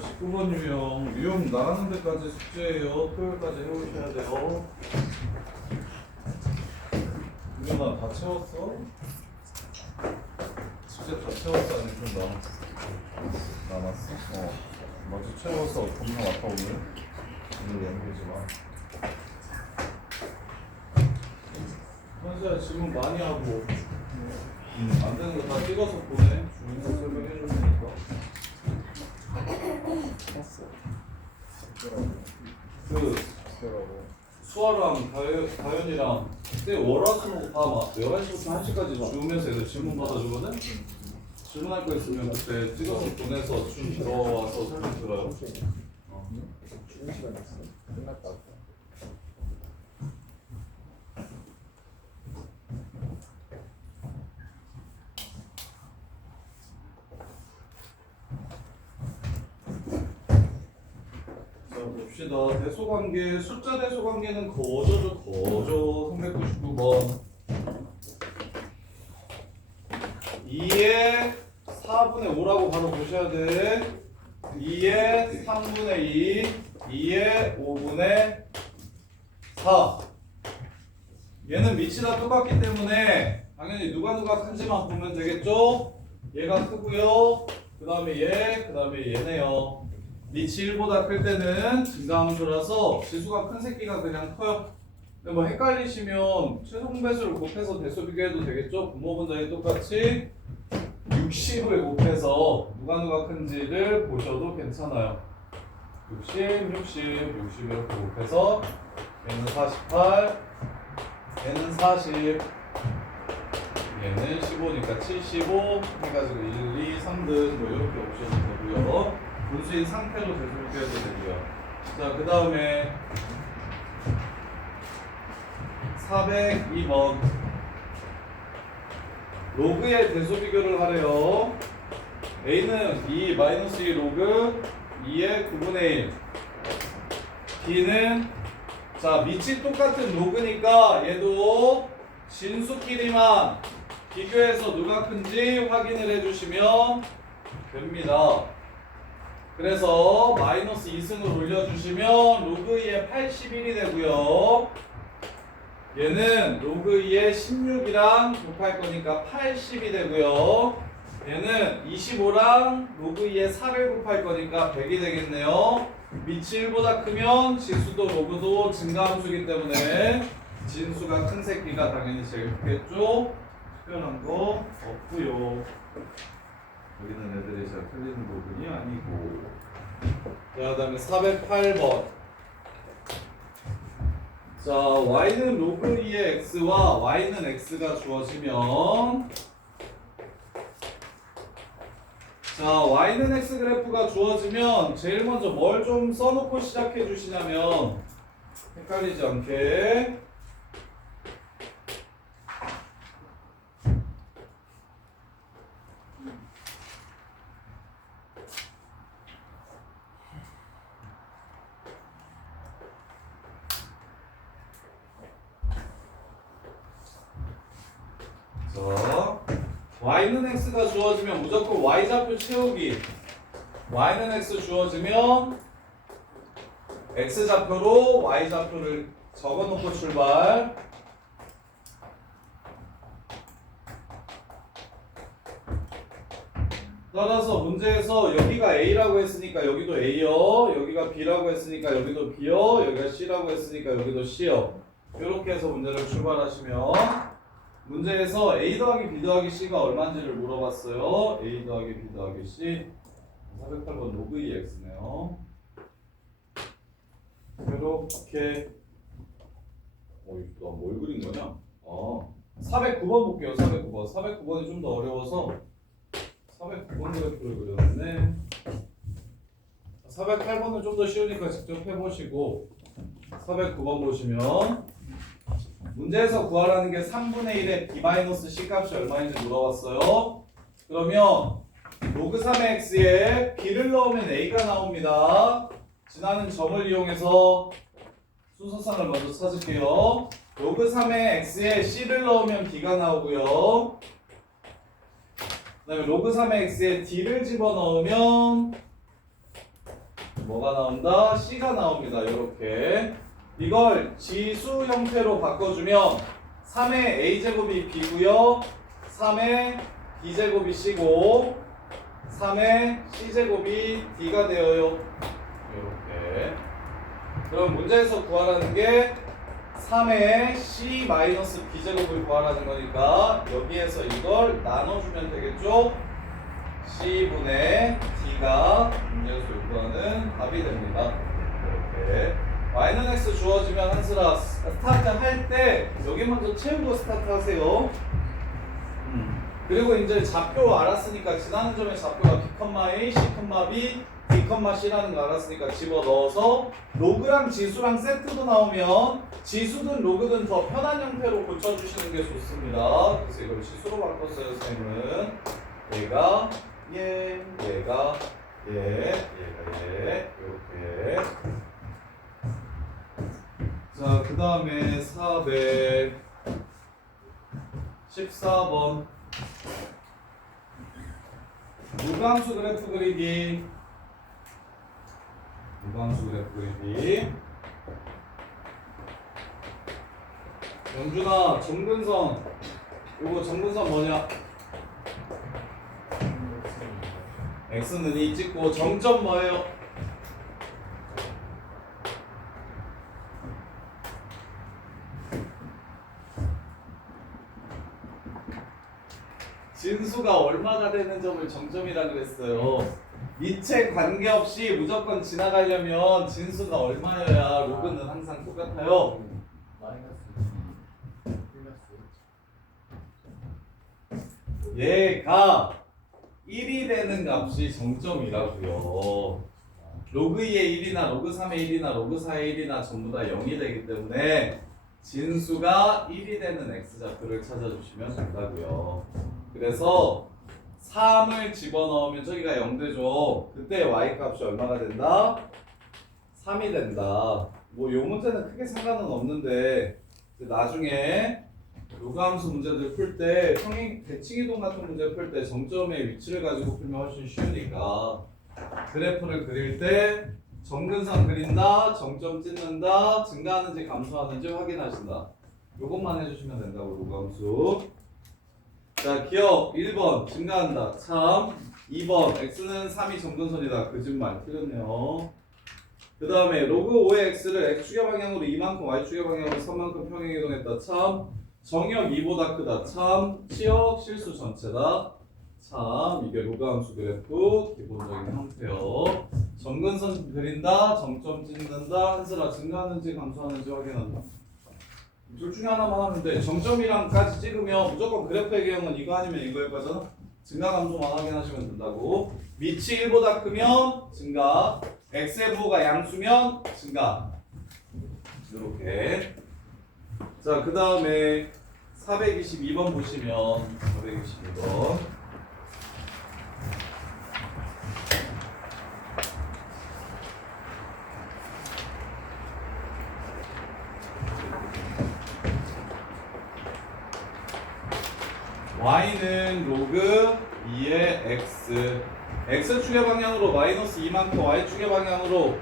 19번 유형 나가는 데까지 숙제예요. 토요일까지 해오셔야 돼요. 유형아 다 채웠어? 숙제 다 채웠어? 아니 좀 남았어? 먼저 채워서 겁나 많다 오늘 연구지 마. 현수야 질문 많이 하고 안 되는 거 다 찍어서 보내. 주민도 설명해 줄 테니까. 그 수아랑 다현이랑 그때 월화수목 다 11시부터 1시까지 주우면서 애들 질문 받아주거든? 질문할 거 있으면 그때 찍어서 보내서 좀 들어와서 설명 들어요. 쉬는 시간 있어. 끝났다. 자 봅시다. 대소관계 숫자 대소관계는 거저죠. 거저 399번 2의 4분의 5라고 바로 보셔야 돼. 2의 3분의 2 2의 5분의 4 얘는 밑이 다 똑같기 때문에 당연히 누가 큰지만 보면 되겠죠? 얘가 크고요. 그 다음에 얘, 그 다음에 얘네요. 밑이 1보다 클 때는 증가함수라서 지수가 큰 새끼가 그냥 커요. 근데 뭐 헷갈리시면 최소공배수를 곱해서 대수 비교해도 되겠죠? 분모분자에 똑같이 60을 곱해서 누가 큰지를 보셔도 괜찮아요. 60 이렇게 곱해서 얘는 48, 얘는 40, 얘는 15니까 75 해가지고 1, 2, 3등 뭐 이렇게 오셔도 되고요. 분수인 상태로 대소비교해도 되고요. 자, 그 다음에 402번 로그의 대소비교를 하래요. A는 2 마이너스 2 로그 2의 9분의 1 B는 자 밑이 똑같은 로그니까 얘도 진수끼리만 비교해서 누가 큰지 확인을 해주시면 됩니다. 그래서 마이너스 2승을 올려주시면 로그 2의 81이 되고요. 얘는 로그 2의 16이랑 곱할 거니까 80이 되고요. 얘는 25랑 로그 2의 4를 곱할 거니까 100이 되겠네요. 밑이 1보다 크면 지수도 로그도 증가함수이기 때문에 진수가 큰 새끼가 당연히 제일 크겠죠. 특별한 거 없고요. 여기는 애들이 잘 틀리는 부분이 아니고. 자, 그 다음에 408번. 자, y는 로그 2의 x와 y는 x가 주어지면 자, y는 x 그래프가 주어지면 제일 먼저 뭘 좀 써놓고 시작해 주시냐면 헷갈리지 않게 자, y는 x가 주어지면 무조건 y좌표 채우기. y는 x 주어지면 x좌표로 y좌표를 적어놓고 출발. 따라서 문제에서 여기가 a라고 했으니까 여기도 a요. 여기가 b라고 했으니까 여기도 b요. 여기가 c라고 했으니까 여기도 c요. 이렇게 해서 문제를 출발하시면 문제에서 a 더하기 b 더하기 c가 얼마인지를 물어봤어요. a 더하기 b 더하기 c 408번 로그 2x네요. 이렇게 이거 뭘 그린 거냐? 409번 볼게요. 409번. 409번이 좀 더 어려워서 409번 그래프를 그렸네. 408번은 좀 더 쉬우니까 직접 해보시고 409번 보시면 문제에서 구하라는 게 3분의 1의 b-c 값이 얼마인지 물어봤어요. 그러면 로그 3의 x에 b를 넣으면 a가 나옵니다. 지나는 점을 이용해서 순서상을 먼저 찾을게요. 로그 3의 x에 c를 넣으면 b가 나오고요. 그 다음에 로그 3의 x에 d를 집어넣으면 뭐가 나온다? C가 나옵니다. 이렇게 이걸 지수 형태로 바꿔주면 3의 A제곱이 B고요 3의 B제곱이 C고 3의 C제곱이 D가 되어요. 이렇게 그럼 문제에서 구하라는 게 3의 C-B제곱을 구하라는 거니까 여기에서 이걸 나눠주면 되겠죠? C분의 D가 문제에서 요구하는 답이 됩니다. 이렇게 Y는 X 주어지면 한슬아 스타트 할 때 여기 먼저 채우고 스타트 하세요. 그리고 이제 좌표 알았으니까 지나는 점의 좌표가 B, A, C, B, D, C라는 거 알았으니까 집어넣어서 로그랑 지수랑 세트도 나오면 지수든 로그든 더 편한 형태로 고쳐주시는 게 좋습니다. 그래서 이걸 지수로 바꿨어요. 쌤은 얘가 얘가 얘가 이렇게 자 그 다음에 414번 무감수 그래프 그리기. 무감수 그래프 그리기. 영준아, 정근선. 요거 정근선 뭐냐? x는 2 찍고 정점 뭐예요? 진수가 얼마가 되는 점을 정점이라 그랬어요. 이체 관계없이 무조건 지나가려면 진수가 얼마여야 로그는 항상 똑같아요. 마이너스 플러스 얘가 1이 되는 값이 정점이라고요. 로그 2의 1이나 로그 3의 1이나 로그 4의 1이나 전부 다 0이 되기 때문에 진수가 1이 되는 x좌표를 찾아주시면 된다고요. 그래서 3을 집어넣으면 저기가 0 되죠. 그때 y 값이 얼마가 된다? 3이 된다. 뭐 요 문제는 크게 상관은 없는데 나중에 요가함수 문제들 풀 때 평행 대칭이동 같은 문제 풀 때 정점의 위치를 가지고 풀면 훨씬 쉬우니까 그래프를 그릴 때 정근선 그린다, 정점 찍는다, 증가하는지 감소하는지 확인하신다. 요것만 해주시면 된다고 요가함수. 자 기억 1번 증가한다 3. 2번 x는 3이 정근선이다. 거짓말 틀렸네요. 그 다음에 로그 5의 x를 x축의 방향으로 2만큼 y축의 방향으로 3만큼 평행이동했다. 참 정역 2보다 크다. 참 치역 실수 전체다. 참 이게 로그 함수 그래프 기본적인 형태요. 정근선 그린다, 정점 찍는다, 한슬아 증가하는지 감소하는지 확인한다. 둘 중에 하나만 하면 돼. 정점이랑까지 찍으면 무조건 그래프의 개형은 이거 아니면 이거일 거잖아. 증가 감소만 확인하시면 된다고. 밑이 1보다 크면 증가, x의 부호가 양수면 증가. 이렇게. 자, 그 다음에 422번 보시면 422번. y는 로그 2의 x. x축의 방향으로 마이너스 2만큼 y축의 방향으로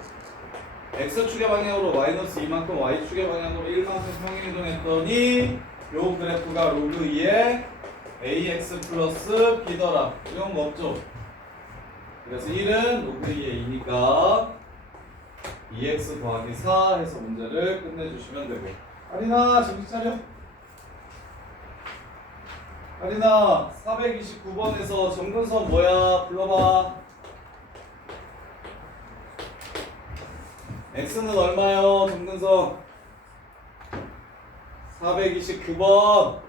x축의 방향으로 마이너스 2만큼 y축의 방향으로 1만큼 평행이동했더니 요 그래프가 로그 2의 ax 플러스 b더라. 이런 거 없죠? 그래서 1은 로그 2의 2니까 2x 더하기 4 해서 문제를 끝내주시면 되고. 아리나 정신 차려. 아리나 429번에서 정근선 뭐야? 불러봐. x는 얼마요? 정근선 429번.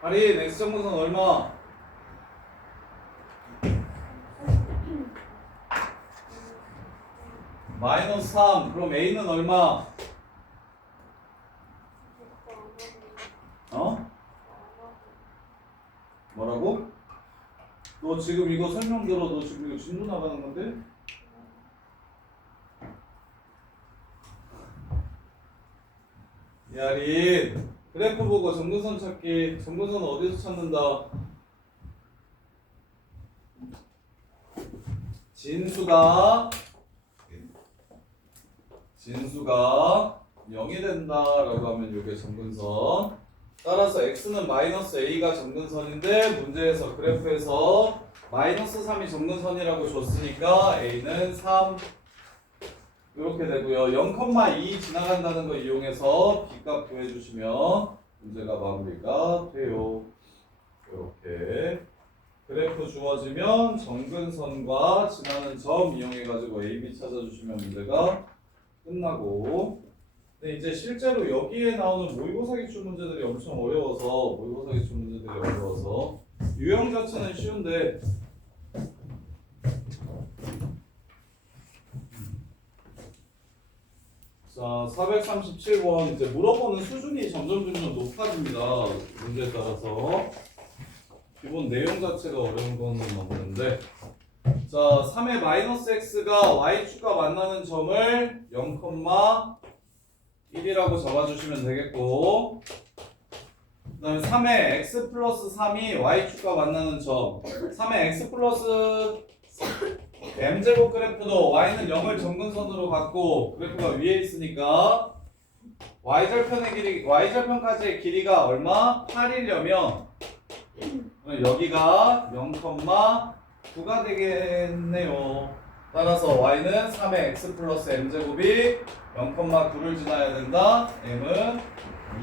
할인 x 정근선 얼마? 마이너스 3. 그럼 a는 얼마? 어? 뭐라고? 너 지금 이거 설명 들어. 너 지금 이거 진도 나가는 건데? 야린, 그래프 보고 점근선 찾기. 점근선 어디서 찾는다? 진수가 0이 된다라고 하면 이게 점근선. 따라서 x는 마이너스 a가 점근선인데 문제에서 그래프에서 마이너스 3이 점근선이라고 줬으니까 a는 3 이렇게 되고요. 0,2 지나간다는 거 이용해서 b값 구해주시면 문제가 마무리가 돼요. 이렇게 그래프 주어지면 점근선과 지나는 점 이용해가지고 a, b 찾아주시면 문제가 끝나고. 근데 이제 실제로 여기에 나오는 모의고사 기출 문제들이 엄청 어려워서 유형 자체는 쉬운데 자 437번 이제 물어보는 수준이 점점 높아집니다. 문제에 따라서 기본 내용 자체가 어려운 건 없는데 자 3의 마이너스 x가 y축과 만나는 점을 0,1이라고 적어주시면 되겠고 그 다음에 3의 x 플러스 3이 y축과 만나는 점 3의 x 플러스 m제곱 그래프도 y는 0을 점근선으로 갖고 그래프가 위에 있으니까 y절편까지의 길이가 얼마? 8이려면 여기가 0,9가 되겠네요. 따라서 y는 3의 x 플러스 m제곱이 0,9를 지나야 된다. m은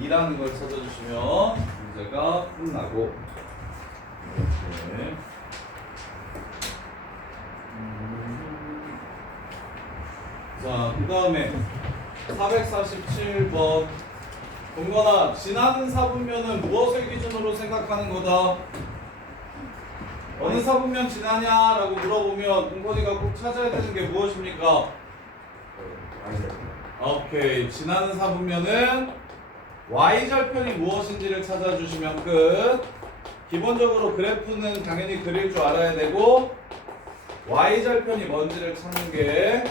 2라는 걸 찾아주시면 문제가 끝나고 이렇게 자, 그 다음에 447번 동건아, 지나는 사분면은 무엇을 기준으로 생각하는 거다? 어느 사분면 지나냐라고 물어보면 동건이가 꼭 찾아야 되는 게 무엇입니까? 오케이, 지나는 사분면은 y절편이 무엇인지를 찾아주시면 끝. 기본적으로 그래프는 당연히 그릴 줄 알아야 되고 y절편이 뭔지를 찾는 게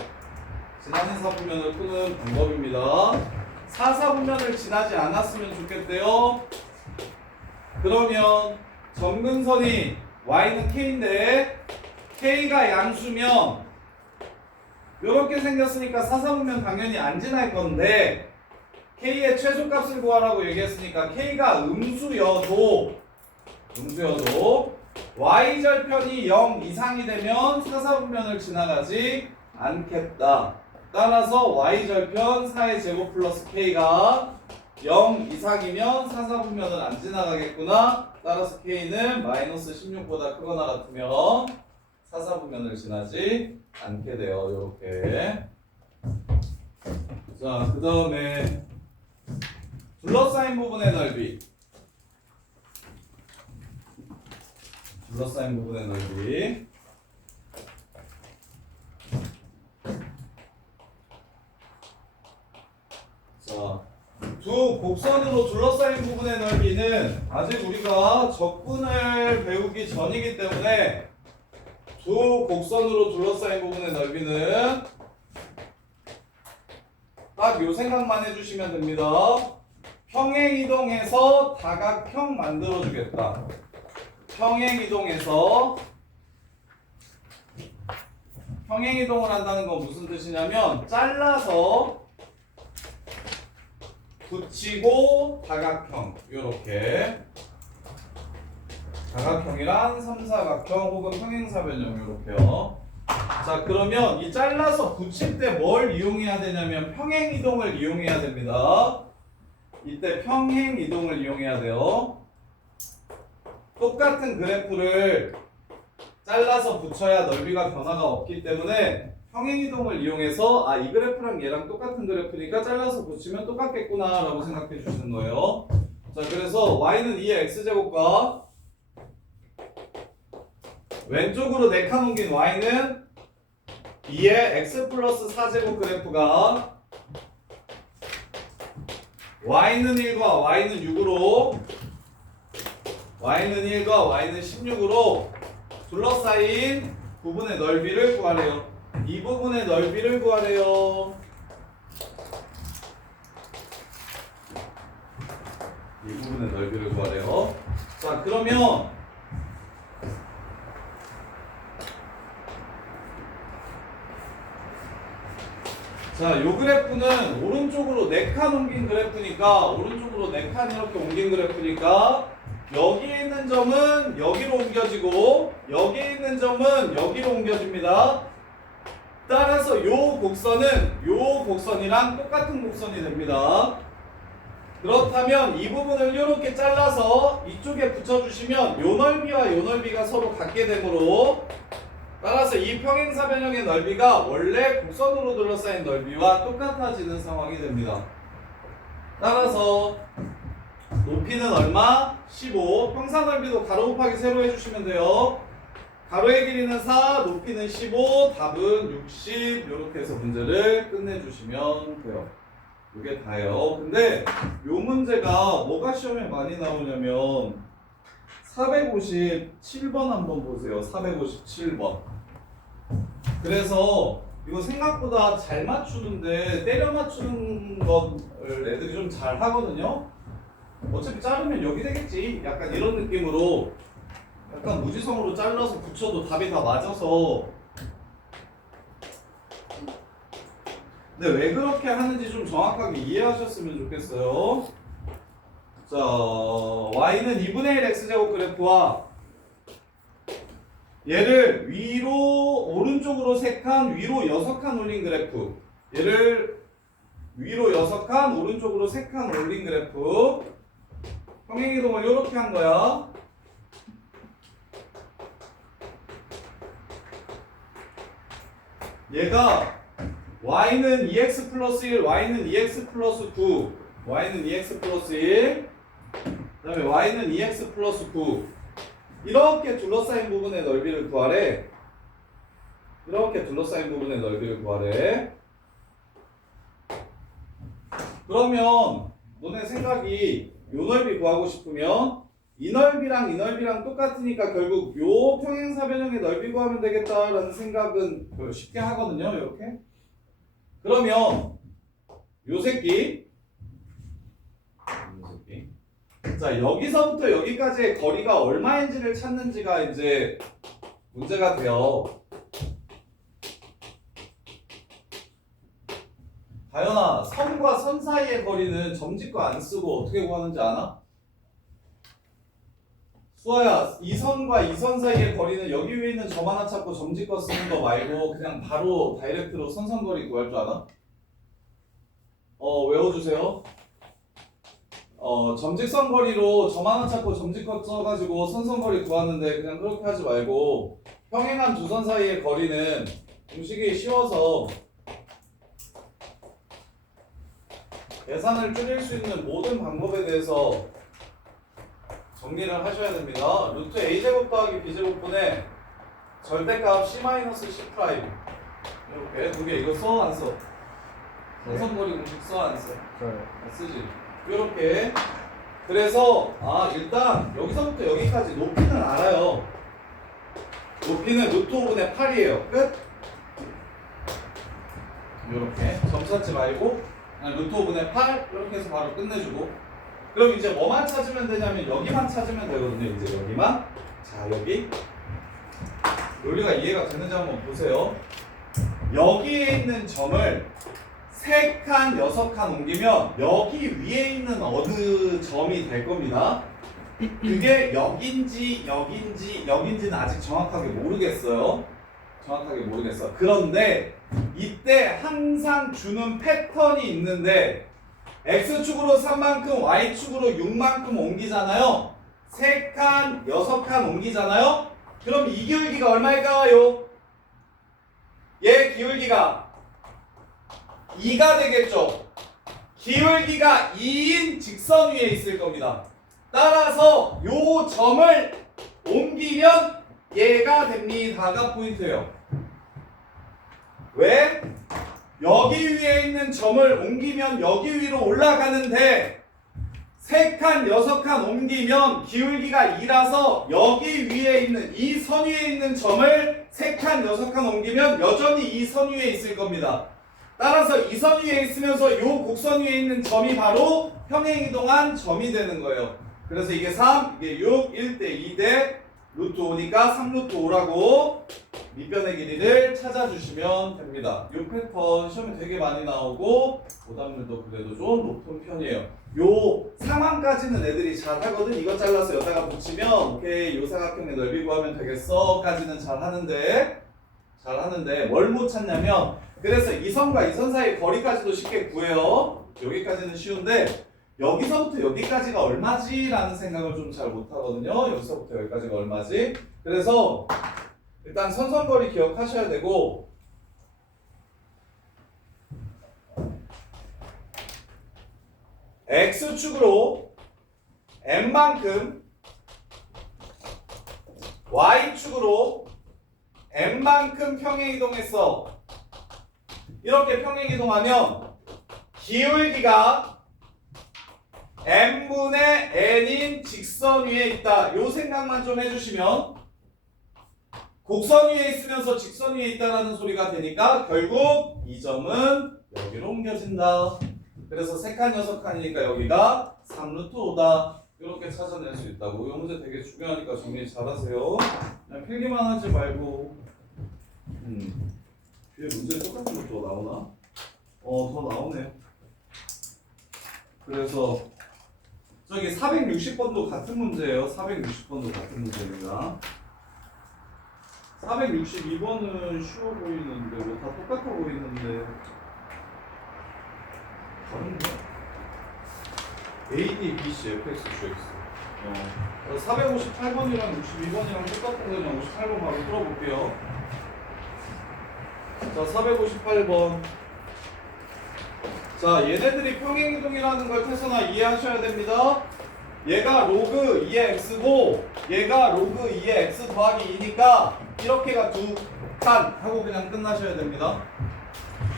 지나는 사분면을 푸는 방법입니다. 사사분면을 지나지 않았으면 좋겠대요. 그러면 점근선이 y는 k인데 k가 양수면 이렇게 생겼으니까 사사분면 당연히 안 지날 건데 k의 최소값을 구하라고 얘기했으니까 k가 음수여도 y절편이 0 이상이 되면 사사분면을 지나가지 않겠다. 따라서 y절편 4의 제곱 플러스 k가 0 이상이면 사사분면은 안 지나가겠구나. 따라서 k는 마이너스 16보다 크거나 같으면 사사분면을 지나지 않게 돼요. 이렇게. 자, 그 다음에 둘러싸인 부분의 넓이. 둘러싸인 부분의 넓이. 자, 두 곡선으로 둘러싸인 부분의 넓이는 아직 우리가 적분을 배우기 전이기 때문에 두 곡선으로 둘러싸인 부분의 넓이는 딱 요 생각만 해주시면 됩니다. 평행이동해서 다각형 만들어주겠다. 평행이동을 한다는 건 무슨 뜻이냐면 잘라서 붙이고 다각형 요렇게 다각형이란 삼사각형 혹은 평행사변형 요렇게요. 자, 그러면 이 잘라서 붙일 때 뭘 이용해야 되냐면 평행이동을 이용해야 됩니다. 이때 평행이동을 이용해야 돼요. 똑같은 그래프를 잘라서 붙여야 넓이가 변화가 없기 때문에 평행이동을 이용해서 이 그래프랑 얘랑 똑같은 그래프니까 잘라서 붙이면 똑같겠구나 라고 생각해 주시는 거예요. 자, 그래서 y는 2의 x제곱과 왼쪽으로 4칸 옮긴 y는 2의 x 플러스 4제곱 그래프가 y는 1과 y는 6으로 y는 1과 y는 16으로 둘러싸인 부분의 넓이를 구하래요. 이 부분의 넓이를 구하래요. 이 부분의 넓이를 구하래요. 자, 그러면 자, 요 그래프는 오른쪽으로 4칸 옮긴 그래프니까 오른쪽으로 4칸 이렇게 옮긴 그래프니까 여기에 있는 점은 여기로 옮겨지고 여기에 있는 점은 여기로 옮겨집니다. 따라서 요 곡선은 요 곡선이랑 똑같은 곡선이 됩니다. 그렇다면 이 부분을 이렇게 잘라서 이쪽에 붙여주시면 요 넓이와 요 넓이가 서로 같게 되므로 따라서 이 평행사변형의 넓이가 원래 곡선으로 둘러싸인 넓이와 똑같아지는 상황이 됩니다. 따라서 높이는 얼마? 15. 평사넓이도 가로 곱하기 세로 해주시면 돼요. 가로의 길이는 4, 높이는 15, 답은 60. 이렇게 해서 문제를 끝내주시면 돼요. 이게 다예요. 근데 이 문제가 뭐가 시험에 많이 나오냐면 457번 한번 보세요. 457번. 그래서 이거 생각보다 잘 맞추는데 때려 맞추는 것을 애들이 좀 잘 하거든요. 어차피 자르면 여기 되겠지. 약간 이런 느낌으로 약간 무지성으로 잘라서 붙여도 답이 다 맞아서. 근데 왜 그렇게 하는지 좀 정확하게 이해하셨으면 좋겠어요. 자, y는 2분의 1 x제곱 그래프와 얘를 위로 오른쪽으로 3칸 위로 6칸 올린 그래프, 얘를 위로 6칸 오른쪽으로 3칸 올린 그래프 평행이동을 이렇게 한 거야. 얘가 y는 2x 플러스 1, y는 2x 플러스 9, y는 2x 플러스 1, 그 다음에 y는 2x 플러스 9. 이렇게 둘러싸인 부분의 넓이를 구하래. 이렇게 둘러싸인 부분의 넓이를 구하래. 그러면 너네 생각이 요 넓이 구하고 싶으면 이 넓이랑 똑같으니까 결국 요 평행사변형의 넓이 구하면 되겠다라는 생각은 쉽게 하거든요. 이렇게. 그러면 요 새끼 자, 여기서부터 여기까지의 거리가 얼마인지를 찾는지가 이제 문제가 돼요. 다현아, 선과 선 사이의 거리는 점짓고 안 쓰고 어떻게 구하는지 아나? 수아야, 이 선과 이 선 사이의 거리는 여기 위에 있는 점 하나 찾고 점짓고 쓰는 거 말고 그냥 바로 다이렉트로 선선거리 구할 줄 아나? 외워주세요. 점직선 거리로 점 하나 찾고 점직컷 써가지고 선선거리 구하는데 그냥 그렇게 하지 말고 평행한 두 선 사이의 거리는 공식이 쉬워서 계산을 줄일 수 있는 모든 방법에 대해서 정리를 하셔야 됩니다. 루트 a제곱 더하기 b제곱분의 절대값 c-c' 이렇게 두 개 이거 써? 안 써? 선선거리 공식 써? 안 써? 안 쓰지. 이렇게. 그래서 일단 여기서부터 여기까지 높이는 알아요. 높이는 루트 5분의 8이에요. 끝. 이렇게 점 찾지 말고 그냥 루트 5분의 8 이렇게 해서 바로 끝내주고. 그럼 이제 뭐만 찾으면 되냐면 여기만 찾으면 되거든요. 이제 여기만. 자, 여기 논리가 이해가 되는지 한번 보세요. 여기에 있는 점을 3칸, 6칸 옮기면 여기 위에 있는 어느 점이 될 겁니다. 그게 여긴지는 아직 정확하게 모르겠어요. 그런데 이때 항상 주는 패턴이 있는데 X축으로 3만큼, Y축으로 6만큼 옮기잖아요. 3칸, 6칸 옮기잖아요. 그럼 이 기울기가 얼마일까요? 얘 기울기가 2가 되겠죠. 기울기가 2인 직선 위에 있을 겁니다. 따라서 요 점을 옮기면 얘가 됩니다가 포인트예요. 왜? 여기 위에 있는 점을 옮기면 여기 위로 올라가는데 3칸, 6칸 옮기면 기울기가 2라서 여기 위에 있는 이 선 위에 있는 점을 3칸, 6칸 옮기면 여전히 이 선 위에 있을 겁니다. 따라서 이 선 위에 있으면서 이 곡선 위에 있는 점이 바로 평행이동한 점이 되는 거예요. 그래서 이게 3, 이게 6, 1대 2대 루트 5니까 3루트 5라고 밑변의 길이를 찾아주시면 됩니다. 이 패턴 시험에 되게 많이 나오고 오답률도 그래도 좀 높은 편이에요. 요 상황까지는 애들이 잘 하거든. 이거 잘라서 여기다가 붙이면 오케이 요 사각형의 넓이 구하면 되겠어 까지는 잘 하는데 뭘 못 찾냐면 그래서 이 선과 이 선 사이 거리까지도 쉽게 구해요. 여기까지는 쉬운데 여기서부터 여기까지가 얼마지? 라는 생각을 좀 잘 못하거든요. 여기서부터 여기까지가 얼마지? 그래서 일단 선선거리 기억하셔야 되고 X축으로 N만큼 Y축으로 N만큼 평행이동했어. 이렇게 평행이동하면 기울기가 n분의 n인 직선 위에 있다. 요 생각만 좀 해주시면 곡선 위에 있으면서 직선 위에 있다라는 소리가 되니까 결국 이 점은 여기로 옮겨진다. 그래서 3칸, 6칸이니까 여기가 3루트 5다. 이렇게 찾아낼 수 있다고. 이 문제 되게 중요하니까 정리 잘하세요. 그냥 필기만 하지 말고 뒤에 문제 똑같은 거 더 나오나? 더 나오네요. 그래서 저기 460번도 같은 문제예요. 460번도 같은 문제입니다. 462번은 쉬워 보이는데 뭐 다 똑같아 보이는데 다른가? A, D, B, C, F, X, G, X 458번이랑 62번이랑 똑같은 거 그냥 58번 바로 풀어볼게요. 자 458번 자, 얘네들이 평행이동이라는 걸 태선아 이해하셔야 됩니다. 얘가 로그 2의 x고 얘가 로그 2의 x 더하기 2니까 이렇게가 두 칸 하고 그냥 끝나셔야 됩니다.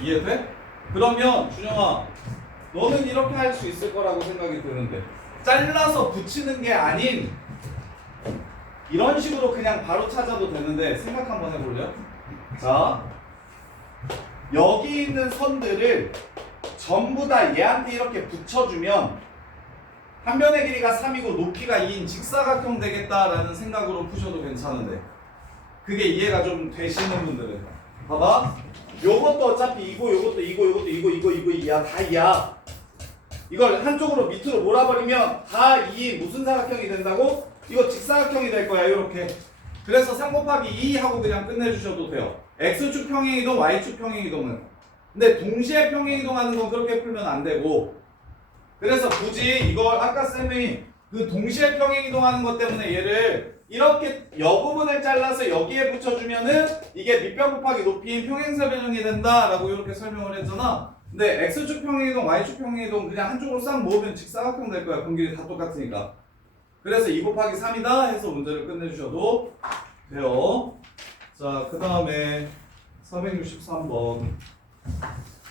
이해돼? 그러면 준영아 너는 이렇게 할 수 있을 거라고 생각이 드는데 잘라서 붙이는 게 아닌 이런 식으로 그냥 바로 찾아도 되는데 생각 한번 해볼래요? 자, 여기 있는 선들을 전부 다 얘한테 이렇게 붙여주면 한 변의 길이가 3이고 높이가 2인 직사각형 되겠다라는 생각으로 푸셔도 괜찮은데 그게 이해가 좀 되시는 분들은 봐봐 요것도 어차피 이거 요것도 이거 이야 다 이야 이걸 한쪽으로 밑으로 몰아버리면 다 이 무슨 사각형이 된다고? 이거 직사각형이 될 거야 이렇게 그래서 3 곱하기 2 하고 그냥 끝내주셔도 돼요. X축 평행이동 Y축 평행이동은 근데 동시에 평행이동하는 건 그렇게 풀면 안 되고 그래서 굳이 이걸 아까 쌤이 그 동시에 평행이동하는 것 때문에 얘를 이렇게 여 부분을 잘라서 여기에 붙여주면은 이게 밑변 곱하기 높이인 평행사 변형이 된다라고 이렇게 설명을 했잖아. 근데 X축 평행이동 Y축 평행이동 그냥 한쪽으로 싹 모으면 직사각형 될 거야. 근 길이 다 똑같으니까. 그래서 2 곱하기 3이다 해서 문제를 끝내주셔도 돼요. 자, 그 다음에 463번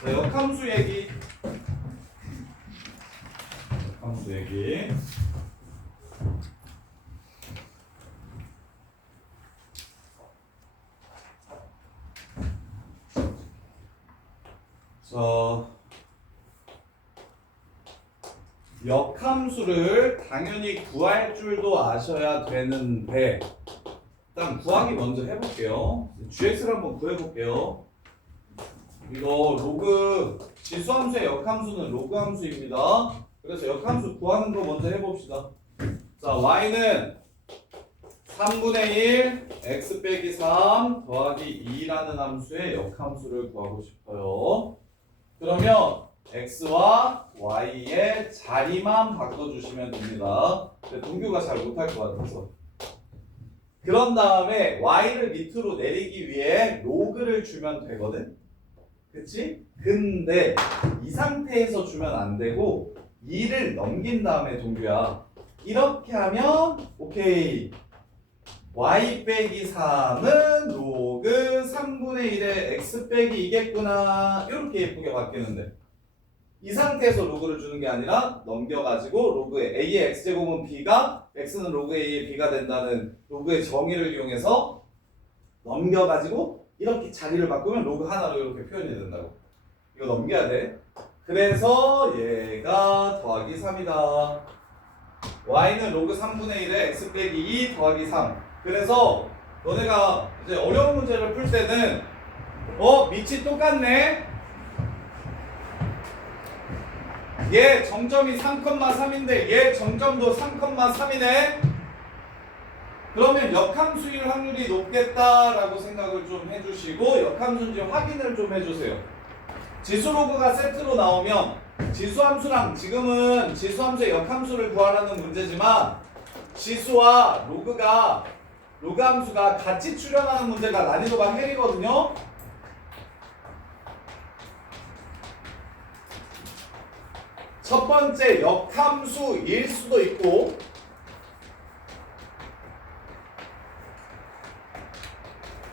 자, 역함수 얘기 자, 역함수를 당연히 구할 줄도 아셔야 되는데 일단 구하기 먼저 해볼게요. GX를 한번 구해볼게요. 이거 로그 지수함수의 역함수는 로그 함수입니다. 그래서 역함수 구하는 거 먼저 해봅시다. 자, y는 3분의 1 x 빼기 3 더하기 2라는 함수의 역함수를 구하고 싶어요. 그러면 x와 y의 자리만 바꿔주시면 됩니다. 동규가 잘 못할 것 같아서. 그런 다음에 y를 밑으로 내리기 위해 로그를 주면 되거든. 그치? 근데 이 상태에서 주면 안 되고 2를 넘긴 다음에 동규야 이렇게 하면 오케이 y 빼기 3은 로그 3분의 1의 x 빼기 2겠구나 이렇게 예쁘게 바뀌는데 이 상태에서 로그를 주는 게 아니라 넘겨가지고 로그의 a의 x제곱은 b가 x는 로그 a의 b가 된다는 로그의 정의를 이용해서 넘겨가지고 이렇게 자리를 바꾸면 로그 하나로 이렇게 표현이 된다고. 이거 넘겨야 돼. 그래서 얘가 더하기 3이다. y는 로그 3분의 1에 x 빼기 2 더하기 3. 그래서 너네가 이제 어려운 문제를 풀 때는 밑이 똑같네. 얘 정점이 3,3인데 얘 정점도 3,3이네. 그러면 역함수일 확률이 높겠다라고 생각을 좀 해주시고 역함수인지 확인을 좀 해주세요. 지수로그가 세트로 나오면 지수함수랑 지금은 지수함수의 역함수를 구하라는 문제지만 지수와 로그 함수가 같이 출현하는 문제가 난이도가 헬이거든요. 첫 번째 역함수일 수도 있고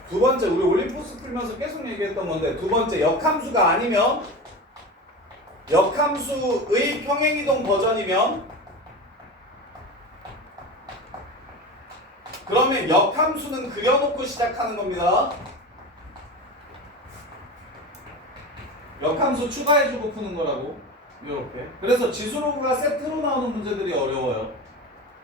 두 번째 우리 올림푸스 풀면서 계속 얘기했던 건데 두 번째 역함수가 아니면 역함수의 평행이동 버전이면 그러면 역함수는 그려놓고 시작하는 겁니다. 역함수 추가해주고 푸는 거라고. 이렇게. 그래서 지수로그가 세트로 나오는 문제들이 어려워요.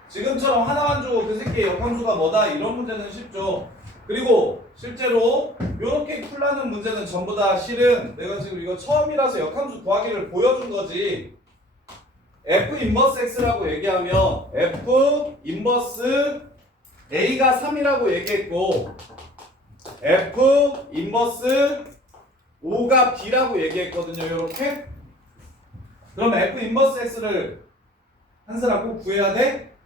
지금처럼 하나만 주고 그 새끼의 역함수가 뭐다 이런 문제는 쉽죠. 그리고 실제로 이렇게 풀라는 문제는 전부 다 실은 내가 지금 이거 처음이라서 역함수 구하기를 보여준 거지. F 인버스 X라고 얘기하면 F 인버스 A가 3이라고 얘기했고 F 인버스 5가 B라고 얘기했거든요. 이렇게. 그러면 F 인버스 X를 한스라 꼭 구해야 돼?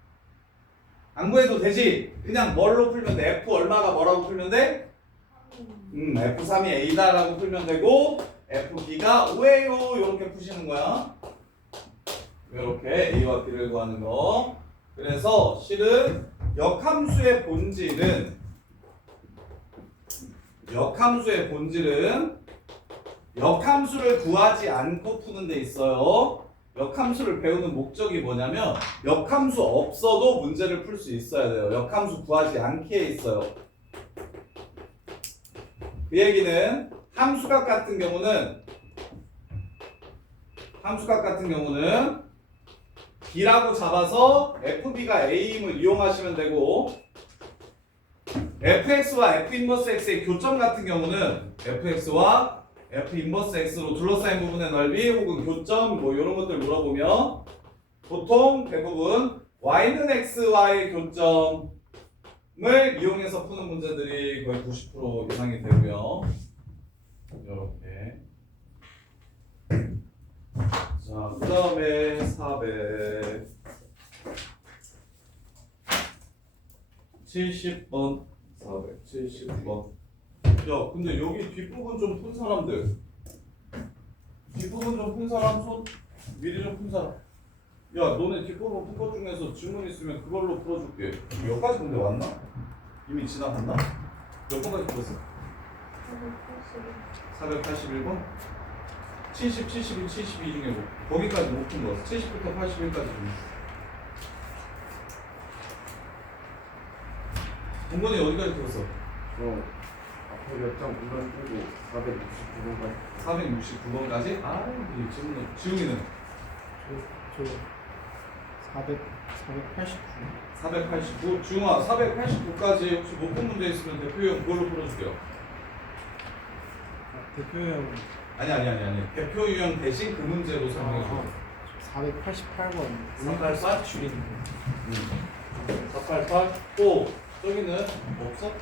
안 구해도 되지? 그냥 뭘로 풀면 돼? F 얼마가 뭐라고 풀면 돼? F3이 A다 라고 풀면 되고 FB가 5예요 이렇게 푸시는 거야. 이렇게 A와 B를 구하는 거. 그래서 실은 역함수의 본질은 역함수를 구하지 않고 푸는 데 있어요. 역함수를 배우는 목적이 뭐냐면 역함수 없어도 문제를 풀 수 있어야 돼요. 역함수 구하지 않기에 있어요. 그 얘기는 함수값 같은 경우는 B라고 잡아서 FB가 A임을 이용하시면 되고 fx와 f 인버스 x의 교점 같은 경우는 fx와 f 인버스 x로 둘러싸인 부분의 넓이 혹은 교점 뭐 이런 것들 물어보면 보통 대부분 y는 x와의 교점을 이용해서 푸는 문제들이 거의 90% 이상이 되고요. 이렇게. 자, 그 다음에 470번 470번. 야, 근데 여기 뒷부분 좀 푼 사람들. 뒷부분 좀 푼 사람 손? 미리 좀 푼 사람. 야, 너네 뒷부분 푼 것 중에서 질문 있으면 그걸로 풀어줄게. 여기까지 근데 왔나? 이미 지나갔나? 몇 번까지 풀었어? 481번? 70, 71, 72 중에 뭐 거기까지 못 푼 거. 70부터 81까지 좀. 공건이 어디까지 풀었어? 앞에 몇장 분만 빼고 469번까지. 469번까지? 아, 이 질문은 지웅이는 저 489. 지웅아 489까지 혹시 못 푼 문제 있으면 대표형 그걸로 풀어줄게요. 대표 형 아니 대표 유형 대신 그 문제로 설명해줘. 488번 488 줄인 488 또 저기는 없어?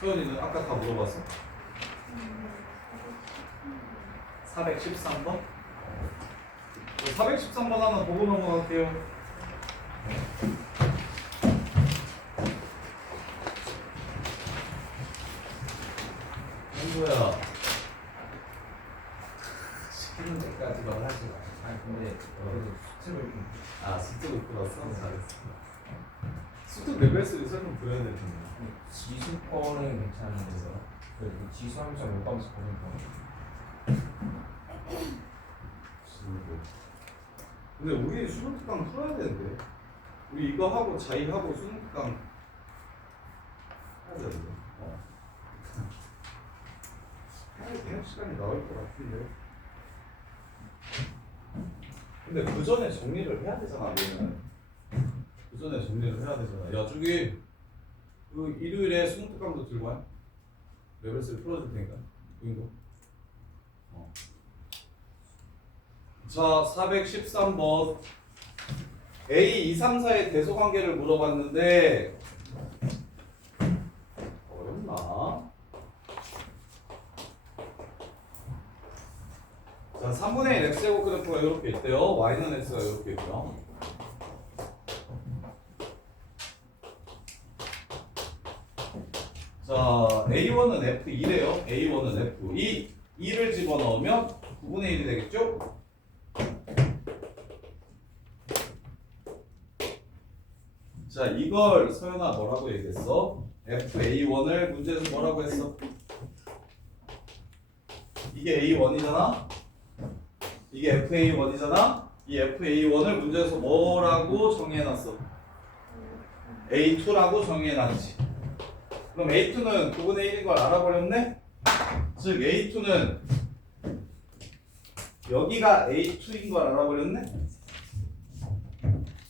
서연이는 아까 다 물어봤어? 413번? 413번 하나 보고 넘어갈게요. 친구야 시키는 데까지만 하지 마. 아니 근데 그래도 수트를 좀. 수트도 풀었어? 잘했어. 수트 레벨스를 설명 드려야 될 텐데. 지수 거는 괜찮은데요. 그래도 지수 함수 못 가면서 보는 거. 친구들. 근데 우리 수능 특강 풀어야 되는데. 우리 이거 하고 자의하고 수능 특강 해야 되는데. 해야 시간이 나올 것 같은데. 근데 그 전에 정리를 해야 되잖아, 우리는. 그 전에 정리를 해야 되잖아. 야, 저기 그 일요일에 수능 특강도 들고 와. 레벨 3 풀어줄 테니까. 이거. 자, 413번. A 2, 3, 4의 대소관계를 물어봤는데 어렵나? 자, 3분의 1 x제곱 그래프가 이렇게 있대요. y는 x가 이렇게 있고요. 자, a1은 f2래요. a1은 f2. 2를 집어넣으면 9분의 1이 되겠죠? 자, 이걸 서연아 뭐라고 얘기했어? FA1을 문제에서 뭐라고 했어? 이게 A1이잖아? 이게 FA1이잖아? 이 FA1을 문제에서 뭐라고 정의해놨어? A2라고 정의해놨지. 그럼 A2는 9분의 1인 걸 알아버렸네? 즉 A2는 여기가 A2인 걸 알아버렸네?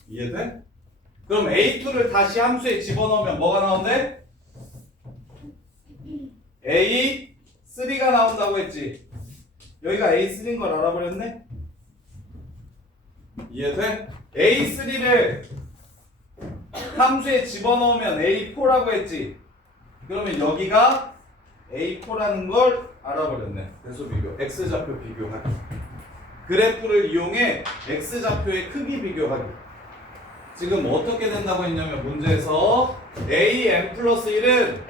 이해돼? 그럼 A2를 다시 함수에 집어넣으면 뭐가 나온대? A3가 나온다고 했지. 여기가 A3인 걸 알아버렸네? 이해돼? A3를 함수에 집어넣으면 A4라고 했지. 그러면 여기가 A4라는 걸 알아버렸네. 대소 비교, X좌표 비교하기. 그래프를 이용해 X좌표의 크기 비교하기. 지금 어떻게 된다고 했냐면 문제에서 a(n 플러스 1은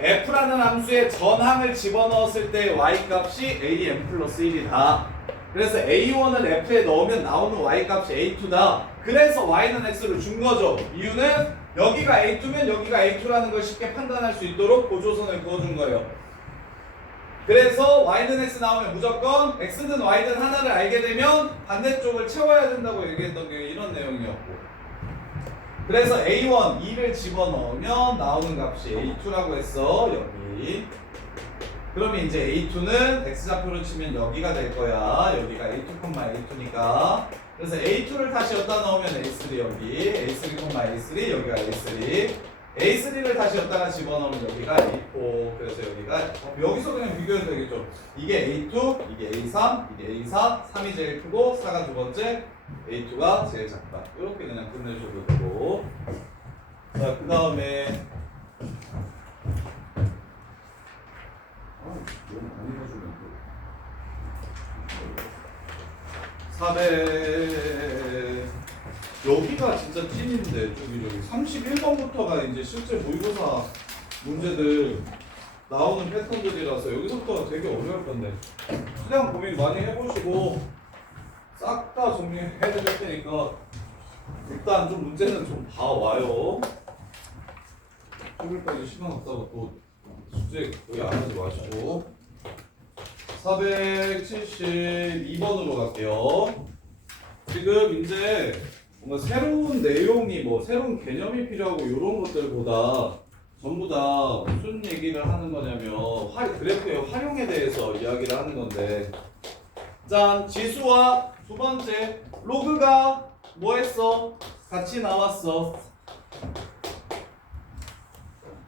f라는 함수에 전항을 집어넣었을 때 y-값이 a(n 플러스 1이다. 그래서 a1을 f에 넣으면 나오는 y-값이 a2다. 그래서 y는 x를 준 거죠. 이유는 여기가 a2면 여기가 a2라는 걸 쉽게 판단할 수 있도록 보조선을 그어준 거예요. 그래서 y는 x 나오면 무조건 x든 y든 하나를 알게 되면 반대쪽을 채워야 된다고 얘기했던 게 이런 내용이었고, 그래서 A1, 2를 집어넣으면 나오는 값이 A2라고 했어, 여기. 그러면 이제 A2는 X좌표로 치면 여기가 될 거야. 여기가 A2, A2니까. 그래서 A2를 다시 여기다 넣으면 A3 여기. A3, A3, 여기가 A3. A3를 다시 여기다가 집어넣으면 여기가 A4. 그래서 여기가, 여기서 그냥 비교해도 되겠죠. 이게 A2, 이게 A3, 이게 A4. 3이 제일 크고, 4가 두 번째. A2가 제일 작다. 이렇게 그냥 끝내셔도 되고. 자, 그 다음에 너무 많이 해주면 또 400 여기가 진짜 찐인데 저기 31번부터가 이제 실제 모의고사 문제들 나오는 패턴들이라서 여기서부터 되게 어려울 건데 그냥 고민 많이 해보시고 싹 다 정리해드릴 테니까 일단 좀 문제는 좀 봐와요. 토요일까지 시간 없다고 또 숙제 거의 안 하지 마시고. 472번으로 갈게요. 지금 이제 뭔가 새로운 내용이 뭐 새로운 개념이 필요하고 이런 것들보다 전부 다 무슨 얘기를 하는 거냐면 그래프의 활용에 대해서 이야기를 하는 건데, 짠, 지수와 두 번째 로그가 뭐 했어? 같이 나왔어.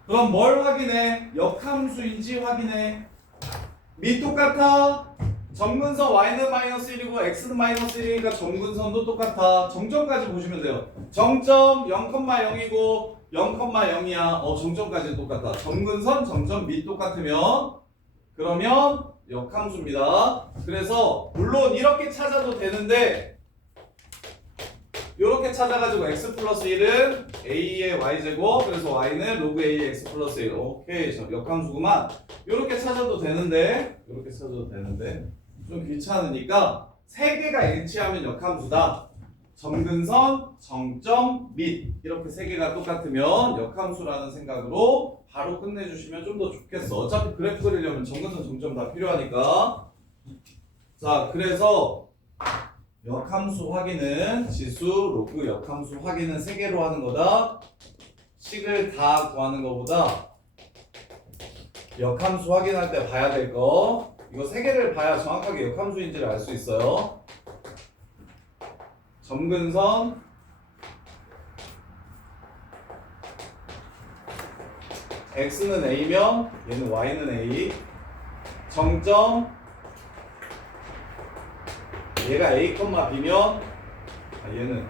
그럼 뭘 확인해? 역함수인지 확인해. 미 똑같아. 점근선 y는 마이너스 1이고 x는 마이너스 1이니까 점근선도 똑같아. 정점까지 보시면 돼요. 정점 0,0이고 0,0이야. 정점까지 똑같아. 점근선, 정점, 미 똑같으면 그러면 역함수입니다. 그래서 물론 이렇게 찾아도 되는데 이렇게 찾아가지고 x 플러스 1은 a의 y제곱, 그래서 y는 로그 a의 x 플러스 1. 오케이, 역함수구만. 이렇게 찾아도 되는데 좀 귀찮으니까 세 개가 일치하면 역함수다. 점근선, 정점, 및 이렇게 세 개가 똑같으면 역함수라는 생각으로 바로 끝내주시면 좀 더 좋겠어. 어차피 그래프 그리려면 점근선, 정점 다 필요하니까. 자, 그래서 역함수 확인은 지수, 로그, 역함수 확인은 3개로 하는 거다. 식을 다 구하는 거보다 역함수 확인할 때 봐야 될 거 이거 3개를 봐야 정확하게 역함수인지를 알 수 있어요. 점근선, x는 a면 얘는 y는 a, 정점 얘가 a, b면 얘는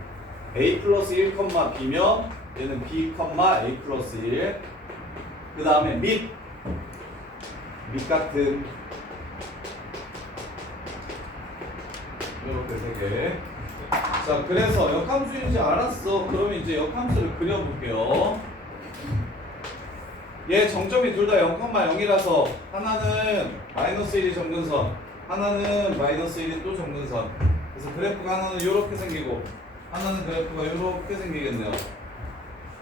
a 플러스 1, b면 얘는 b, a 플러스 1. 그 다음에 밑 같은 이렇게 3개. 자, 그래서 역함수인지 알았어. 그러면 이제 역함수를 그려볼게요. 얘 정점이 둘 다 0,0이라서 하나는 마이너스 1이 점근선, 하나는 마이너스 1이 또 점근선. 그래서 그래프가 하나는 이렇게 생기고 하나는 그래프가 이렇게 생기겠네요.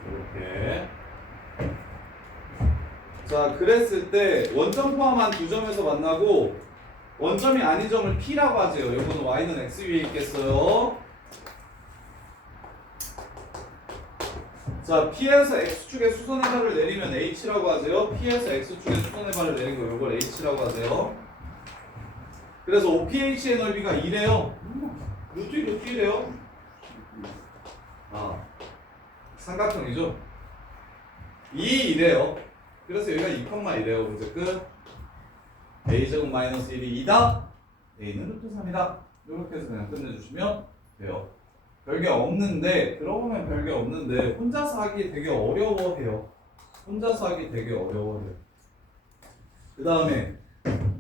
이렇게. 자, 그랬을 때 원점 포함한 두 점에서 만나고 원점이 아닌 점을 P라고 하죠. 이거는 Y는 X 위에 있겠어요. 자, P에서 X축의 수선의 발을 내리면 H라고 하세요. P에서 X축의 수선의 발을 내린 거 이걸 H라고 하세요. 그래서 OPH의 넓이가 2래요. 루트 1이래요. 아, 삼각형이죠. 2래요. 그래서 여기가 2,1이래요. 문제 끝. a제곱 마이너스 1이 2다. a는 루트 3이다. 이렇게 해서 그냥 끝내주시면 돼요. 별게 없는데, 들어보면 별게 없는데 혼자서 하기 되게 어려워해요. 혼자서 하기 되게 어려워해요. 그 다음에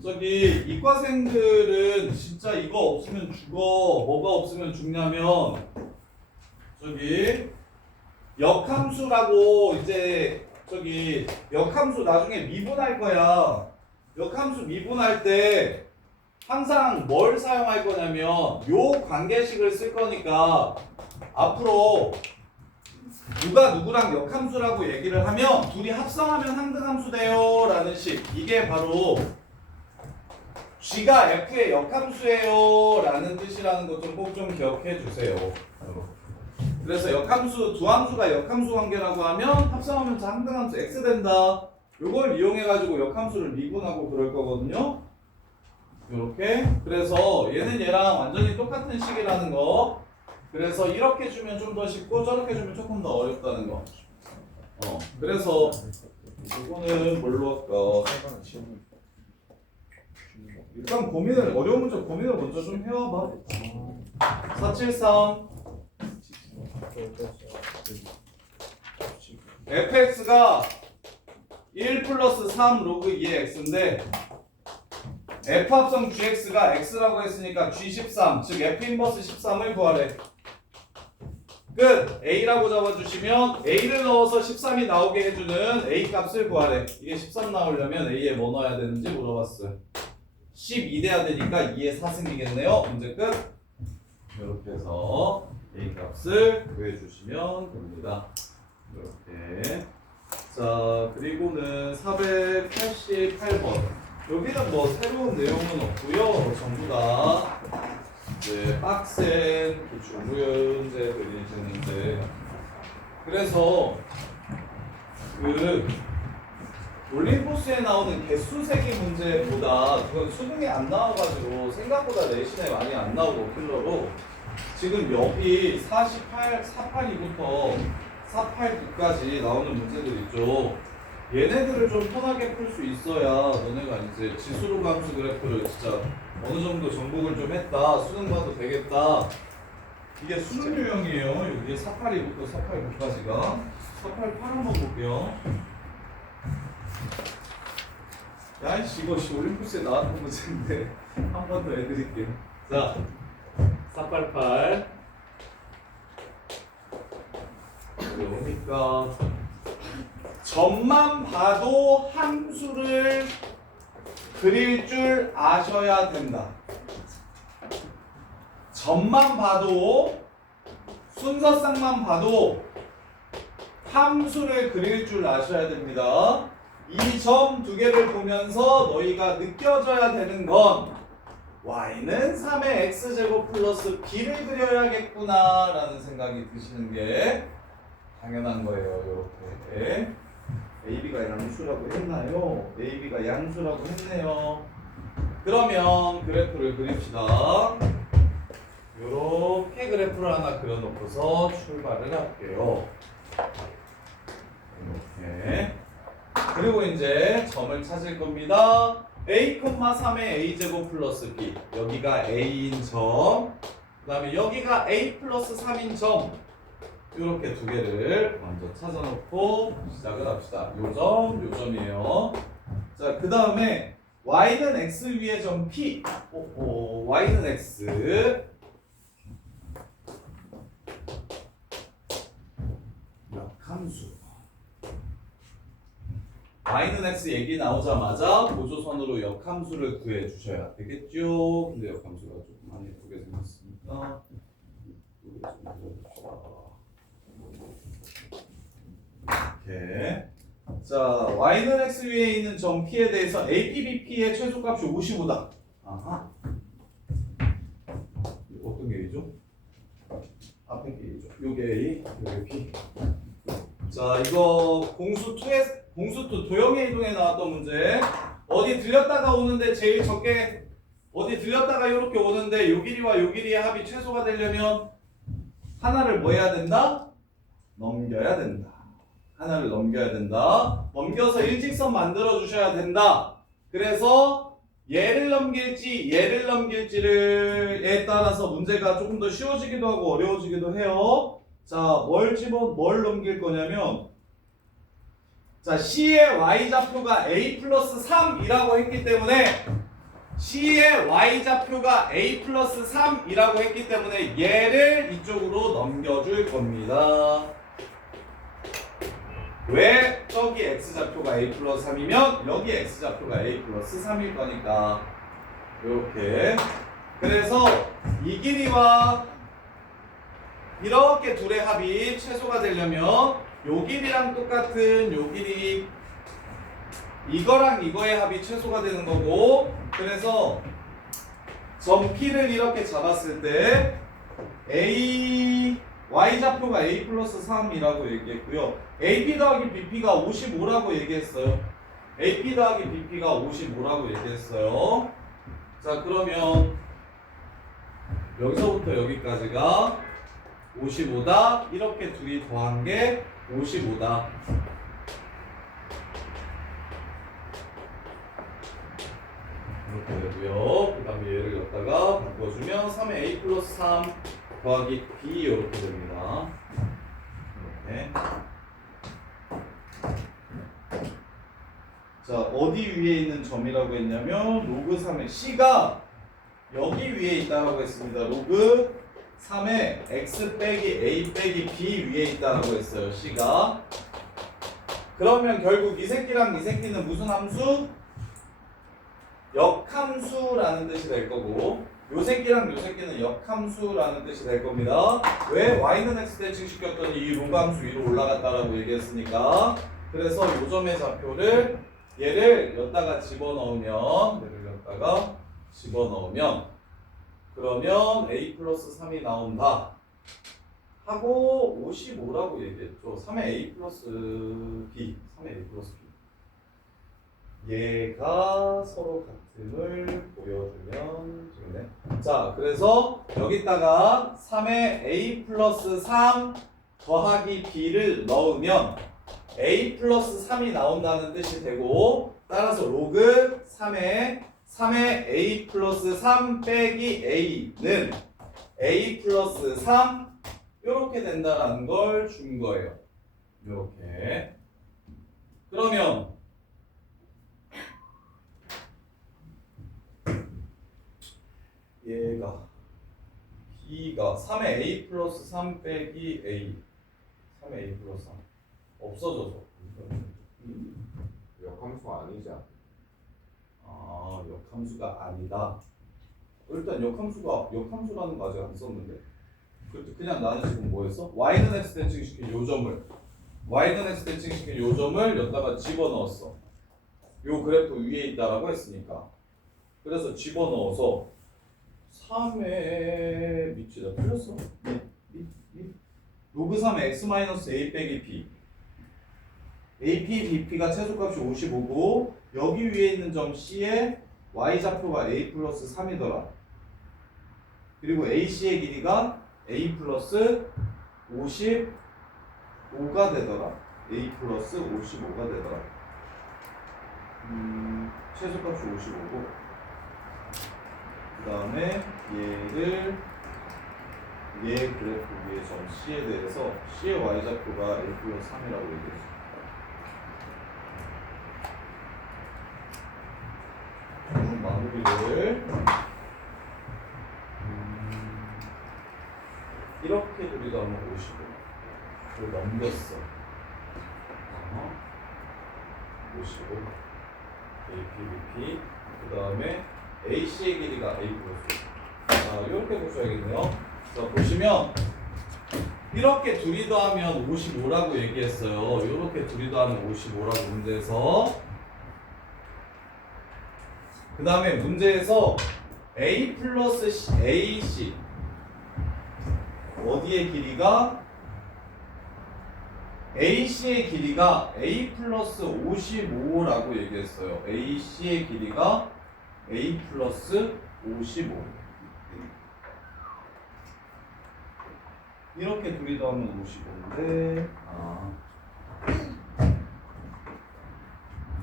저기 이과생들은 진짜 이거 없으면 죽어. 뭐가 없으면 죽냐면 저기 역함수라고 이제 저기 역함수 나중에 미분할 거야. 역함수 미분할 때 항상 뭘 사용할 거냐면 요 관계식을 쓸 거니까 앞으로 누가 누구랑 역함수라고 얘기를 하면 둘이 합성하면 항등함수 돼요 라는 식. 이게 바로 G가 F의 역함수예요 라는 뜻이라는 것 좀 꼭 좀 기억해 주세요. 그래서 역함수 두 함수가 역함수 관계라고 하면 합성하면 항등함수 X 된다. 요걸 이용해 가지고 역함수를 미분하고 그럴 거거든요. 요렇게. 그래서 얘는 얘랑 완전히 똑같은 식이라는 거. 그래서 이렇게 주면 좀 더 쉽고 저렇게 주면 조금 더 어렵다는 거. 그래서 이거는 뭘로 할까? 일단 고민을 어려운 문제 고민을 먼저 좀 해와봐. 473 fx가 1 플러스 3 로그 2의 x인데 f 합성 gx가 x라고 했으니까 g13 즉 f 인버스 13을 구하래. 끝. a라고 잡아주시면 a를 넣어서 13이 나오게 해주는 a 값을 구하래. 이게 13 나오려면 a에 뭐 넣어야 되는지 물어봤어요. 12 돼야 되니까 2에 4 생기겠네요. 문제 끝. 이렇게 해서 a 값을 구해주시면 됩니다. 이렇게. 자, 그리고는 488번. 여기는 뭐 새로운 내용은 없고요. 전부 다 이제 빡센 기출문제들이 되는데, 그래서 그 올림포스에 나오는 개수세기 문제보다 그건 수능에 안 나와가지고 생각보다 내신에 많이 안 나오고 필러로 지금 여기 482부터 489까지 나오는 문제들 있죠. 얘네들을 좀 편하게 풀 수 있어야 너네가 이제 지수로 함수 그래프를 진짜 어느 정도 정복을 좀 했다, 수능 봐도 되겠다. 이게 수능 유형이에요. 여기 482부터 489까지가. 488 한번 볼게요. 야이씨, 이거 올림푸스에 나왔던 문제인데 한 번 더 해드릴게요. 자, 488 뭡니까? 점만 봐도 함수를 그릴 줄 아셔야 된다. 점만 봐도, 순서상만 봐도 함수를 그릴 줄 아셔야 됩니다. 이 점 두 개를 보면서 너희가 느껴져야 되는 건 y는 3의 x제곱 플러스 b를 그려야겠구나 라는 생각이 드시는 게 당연한 거예요. 이렇게 AB가 양수라고 했나요? AB가 양수라고 했네요. 그러면 그래프를 그립시다. 이렇게 그래프를 하나 그려놓고서 출발을 할게요. 이렇게. 그리고 이제 점을 찾을 겁니다. a, 3의 a제곱 플러스 b. 여기가 a인 점. 그 다음에 여기가 a 플러스 3인 점. 이렇게 두 개를 먼저 찾아놓고 시작을 합시다. 요 점, 요 점이에요. 자, 그 다음에 y는 x 위에 점 p. y는 x. 역함수. y는 x 얘기 나오자마자 보조선으로 역함수를 구해 주셔야 되겠죠. 근데 역함수가 조금 안 예쁘게 생겼으니까 이쁘게 좀 그려줍시다. 이렇게. 자, y는 x 위에 있는 점 p에 대해서 AP, BP의 최소값이 55다. 아하. 어떤 게 A죠? 앞에 게 A죠. 요게 A, 요게 P. 자, 이거 공수2 도형의 이동에 나왔던 문제. 어디 들렸다가 오는데 제일 적게, 어디 들렸다가 이렇게 오는데 요 길이와 요 길이의 합이 최소가 되려면 하나를 뭐 해야 된다? 넘겨야 된다. 하나를 넘겨야 된다. 넘겨서 일직선 만들어 주셔야 된다. 그래서 얘를 넘길지 얘를 넘길지를에 따라서 문제가 조금 더 쉬워지기도 하고 어려워지기도 해요. 자, 뭘 넘길 거냐면, 자, C의 y좌표가 a 플러스 3이라고 했기 때문에 C의 y좌표가 a 플러스 3이라고 했기 때문에 얘를 이쪽으로 넘겨줄 겁니다. 왜? 저기 x좌표가 a 플러스 3이면 여기 x좌표가 a 플러스 3일 거니까. 이렇게. 그래서 이 길이와 이렇게 둘의 합이 최소가 되려면 요 길이랑 똑같은 요 길이 이거랑 이거의 합이 최소가 되는 거고, 그래서 점 P를 이렇게 잡았을 때 y좌표가 a 플러스 3이라고 얘기했고요. AP 더하기 BP가 55라고 얘기했어요. AP 더하기 BP가 55라고 얘기했어요. 자, 그러면 여기서부터 여기까지가 55다. 이렇게 둘이 더한 게 55다. 이렇게 되고요. 그 다음에 얘를 갖다가 바꿔주면 3의 a 플러스 3 더하기 b 이렇게 됩니다. 이렇게. 자, 어디 위에 있는 점이라고 했냐면 로그 3의 c가 여기 위에 있다라고 했습니다. 로그 3의 x 빼기 a 빼기 b 위에 있다라고 했어요. c가. 그러면 결국 이 새끼랑 이 새끼는 무슨 함수? 역함수라는 뜻이 될 거고, 요 새끼랑 요 새끼는 역함수라는 뜻이 될 겁니다. 왜? y는 x 대칭시켰더니 이 로그 함수 위로 올라갔다라고 얘기했으니까. 그래서 요 점의 좌표를 얘를 여기다가 집어넣으면 그러면 a 플러스 3이 나온다 하고 55라고 얘기했죠. 3의 a 플러스 b, 3의 a 플러스 b. 얘가 서로 같음을 보여주면 되겠네. 자, 그래서 여기다가 3의 a 플러스 3 더하기 b를 넣으면 a 플러스 3이 나온다는 뜻이 되고, 따라서 로그 3의 a 플러스 3 빼기 a는 a 플러스 3 이렇게 된다라는 걸 준 거예요. 이렇게. 그러면 얘가 b가 3의 a 플러스 3 빼기 a 3의 a 플러스 3 없어져서 역함수가 아니지 않아? 아, 역함수가 아니다. 일단 역함수라는 거 아직 안 썼는데. 그냥 나는 지금 뭐 했어? y는 x 대칭시킨 요 점을 여기다가 집어넣었어. 요 그래프 위에 있다라고 했으니까. 그래서 집어넣어서 3의 밑이다. 틀렸어. 로그 3의 x-a 빼기 b. AP, BP가 최소값이 55고 여기 위에 있는 점 C의 y좌표가 a 플러스 3이더라. 그리고 AC의 길이가 a 플러스 55가 되더라. a 플러스 55가 되더라. 최소값이 55고 그 다음에 얘 그래프 위에 점 C에 대해서 C의 y좌표가 a 플러스 3이라고 얘기했어. 마무리를 이렇게 우리가 한번 55. 그걸 넘겼어. 55 APBP 그 다음에 AC의 길이가 A 플러스. 자 이렇게 보셔야겠네요. 자 보시면 이렇게 둘이 더하면 55라고 얘기했어요. 이렇게 둘이 더하면 55라고 문제에서. 그 다음에 문제에서 A 플러스 AC 어디의 길이가 AC의 길이가 A 플러스 55라고 얘기했어요. AC의 길이가 A 플러스 55 이렇게 둘이 더하면 55인데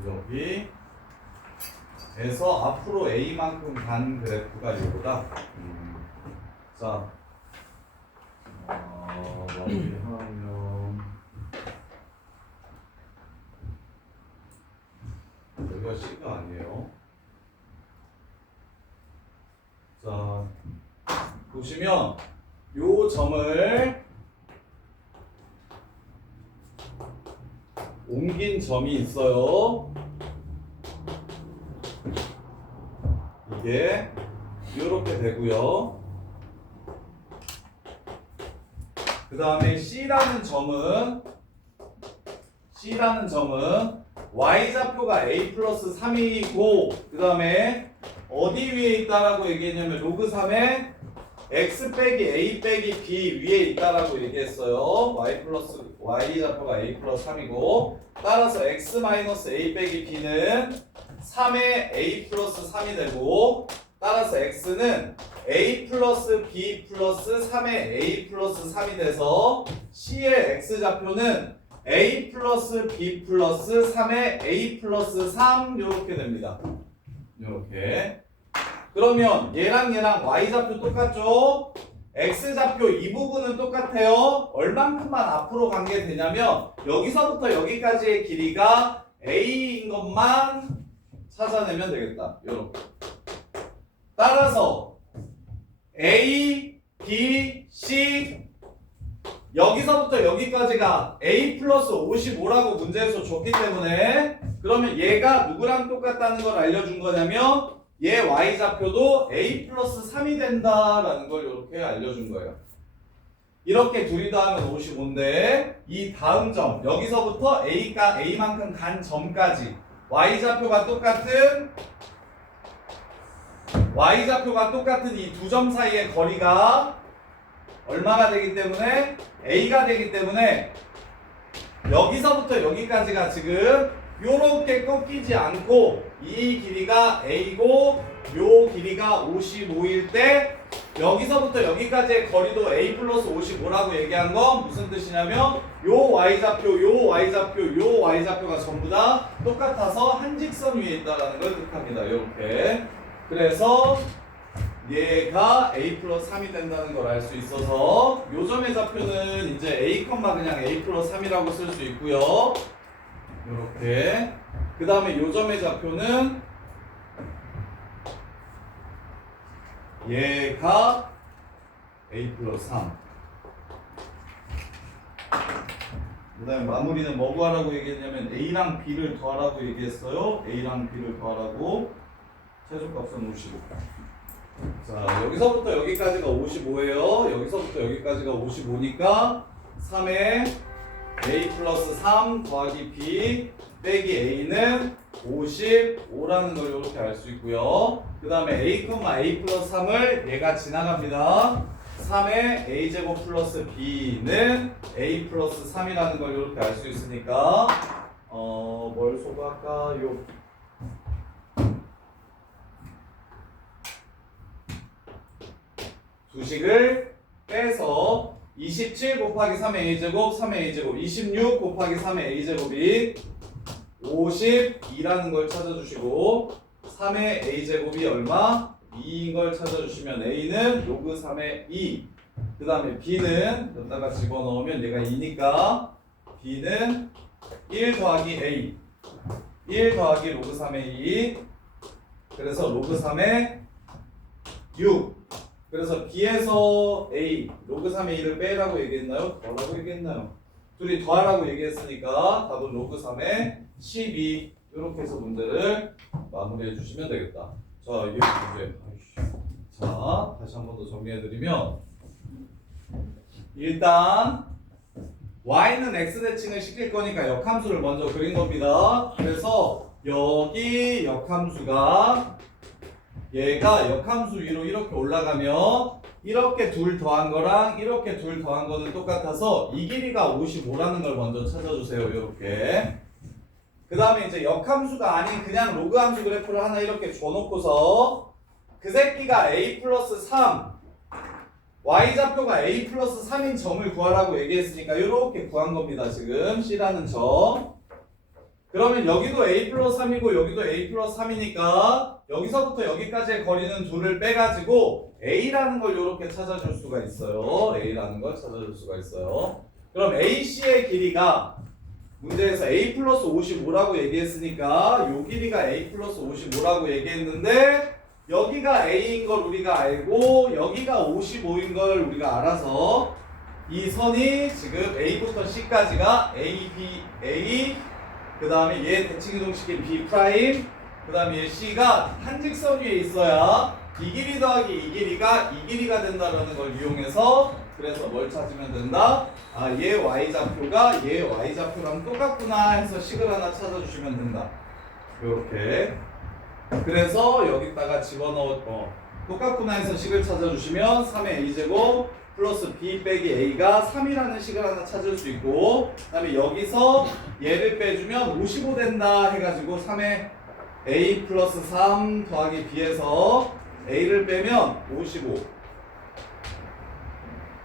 여기 에서 앞으로 A만큼 간 그래프가 이거다. 자, 마무리하면 여기가 C가 아니에요. 자, 보시면 요 점을 옮긴 점이 있어요. 이게 이렇게 되고요. 그 다음에 C라는 점은 Y좌표가 A 플러스 3이고 그 다음에 어디 위에 있다라고 얘기했냐면 로그 3에 X 빼기 A 빼기 B 위에 있다라고 얘기했어요. Y좌표가 A 플러스 3이고 따라서 X 마이너스 A 빼기 B는 3의 A 플러스 3이 되고 따라서 X는 A 플러스 B 플러스 3의 A 플러스 3이 돼서 C의 X좌표는 A 플러스 B 플러스 3의 A 플러스 3 이렇게 됩니다. 이렇게 그러면 얘랑 Y좌표 똑같죠? X좌표 이 부분은 똑같아요. 얼만큼만 앞으로 간 게 되냐면 여기서부터 여기까지의 길이가 A인 것만 찾아내면 되겠다. 이렇게. 따라서 A, B, C 여기서부터 여기까지가 A 플러스 55라고 문제에서 줬기 때문에 그러면 얘가 누구랑 똑같다는 걸 알려준 거냐면 얘 Y좌표도 A 플러스 3이 된다라는 걸 이렇게 알려준 거예요. 이렇게 둘이 더하면 55인데 이 다음 점 여기서부터 A가 A만큼 간 점까지 Y좌표가 똑같은 이 두 점 사이의 거리가 얼마가 되기 때문에 A가 되기 때문에 여기서부터 여기까지가 지금 요렇게 꺾이지 않고 이 길이가 A고 요 길이가 55일 때 여기서부터 여기까지의 거리도 A 플러스 55라고 얘기한 건 무슨 뜻이냐면 요 Y좌표, 요 Y좌표, 요 Y좌표가 전부 다 똑같아서 한 직선 위에 있다는 걸 뜻합니다. 이렇게. 그래서 얘가 A 플러스 3이 된다는 걸 알 수 있어서 요 점의 좌표는 이제 A, 그냥 A 플러스 3이라고 쓸 수 있고요. 이렇게. 그 다음에 요 점의 좌표는 얘가 A 플러스 3. 그 다음에 마무리는 뭐고 하라고 얘기했냐면 A랑 B를 더하라고 얘기했어요. A랑 B를 더하라고. 최소값은 55. 자, 여기서부터 여기까지가 55예요. 여기서부터 여기까지가 55니까 3에 A 플러스 3 더하기 B 빼기 A는 55라는 걸 이렇게 알 수 있고요. 그 다음에 a, a 플러스 3을 얘가 지나갑니다. 3의 a제곱 플러스 b는 a 플러스 3이라는 걸 이렇게 알 수 있으니까 뭘 소개할까요? 두 식을 빼서 27 곱하기 3의 a제곱 3의 a제곱 26 곱하기 3의 a제곱이 52라는 걸 찾아주시고 3의 a제곱이 얼마? 2인 걸 찾아주시면 a는 로그 3의 2. 그 다음에 b는 여기다가 집어넣으면 얘가 2니까 b는 1 더하기 a 1 더하기 로그 3의 2. 그래서 로그 3의 6. 그래서 b에서 a 로그 3의 2를 빼라고 얘기했나요? 더라고 얘기했나요? 둘이 더하라고 얘기했으니까 답은 로그 3의 12. 이렇게 해서 문제를 마무리해 주시면 되겠다. 자, 이게 문제. 자, 다시 한 번 더 정리해드리면 일단 y는 x 대칭을 시킬 거니까 역함수를 먼저 그린 겁니다. 그래서 여기 역함수가 얘가 역함수 위로 이렇게 올라가면 이렇게 둘 더한 거랑 이렇게 둘 더한 거는 똑같아서 이 길이가 55라는 걸 먼저 찾아주세요. 이렇게. 그 다음에 이제 역함수가 아닌 그냥 로그 함수 그래프를 하나 이렇게 줘놓고서 그 새끼가 a 플러스 3 y좌표가 a 플러스 3인 점을 구하라고 얘기했으니까 이렇게 구한 겁니다. 지금 C라는 점. 그러면 여기도 a 플러스 3이고 여기도 a 플러스 3이니까 여기서부터 여기까지의 거리는 둘을 빼가지고 a라는 걸 이렇게 찾아줄 수가 있어요. a라는 걸 찾아줄 수가 있어요. 그럼 AC의 길이가 문제에서 a 플러스 55라고 얘기했으니까 요 길이가 a 플러스 55라고 얘기했는데 여기가 a인 걸 우리가 알고 여기가 55인 걸 우리가 알아서 이 선이 지금 a부터 c까지가 a, b, a 그 다음에 얘 대칭이동시킨 b 프라임 그 다음에 얘 c가 한 직선 위에 있어야 이 길이 더하기 이 길이가 된다라는 걸 이용해서 그래서 뭘 찾으면 된다? 아, 얘 y좌표가 얘 y좌표랑 똑같구나 해서 식을 하나 찾아주시면 된다. 요렇게. 그래서 여기다가 집어넣어 똑같구나 해서 식을 찾아주시면 3의 a제곱 플러스 b 빼기 a가 3이라는 식을 하나 찾을 수 있고 그 다음에 여기서 얘를 빼주면 55 된다 해가지고 3의 a 플러스 3 더하기 b에서 a를 빼면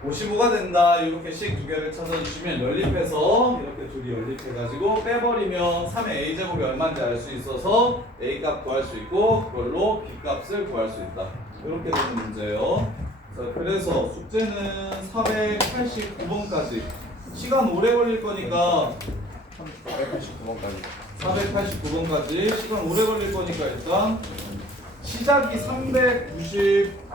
55가 된다. 이렇게 식 두 개를 찾아주시면 연립해서 이렇게 둘이 연립해가지고 빼버리면 3의 a제곱이 얼마인지 알 수 있어서 a 값 구할 수 있고 그걸로 b 값을 구할 수 있다. 이렇게 되는 문제예요. 자, 그래서 숙제는 489번까지 시간 오래 걸릴 거니까 489번까지 시간 오래 걸릴 거니까 일단 시작이 390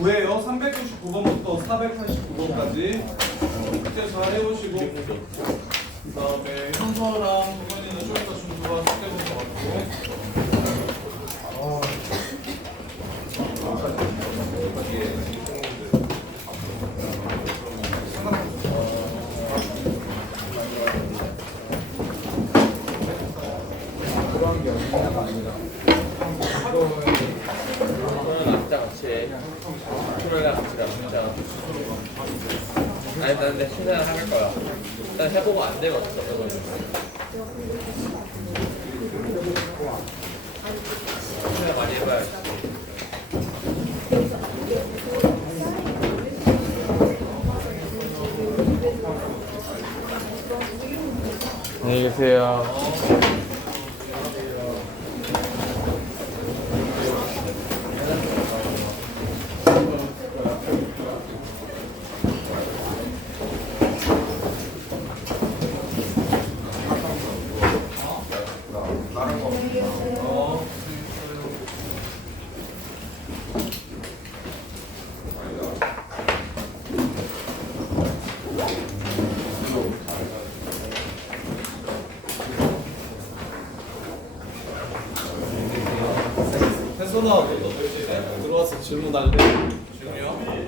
9에요. 399번부터 489번까지 숙제 잘 해오시고 그 다음에 현서랑 동현이는 좀 이따 준수가 숙제 본것 같고 그런 게 없냐가 아니라 그러면 남자 같이 해. 프로랑 같이 남자. 아니 나 근데 신사를 할 거야. 일단 해보고 안 되면 어쩔 수 없어. 신사 많이 해봐야지. 안녕히 계세요. 혜선아, 너 들어왔어. 질문 할래? 질문이요?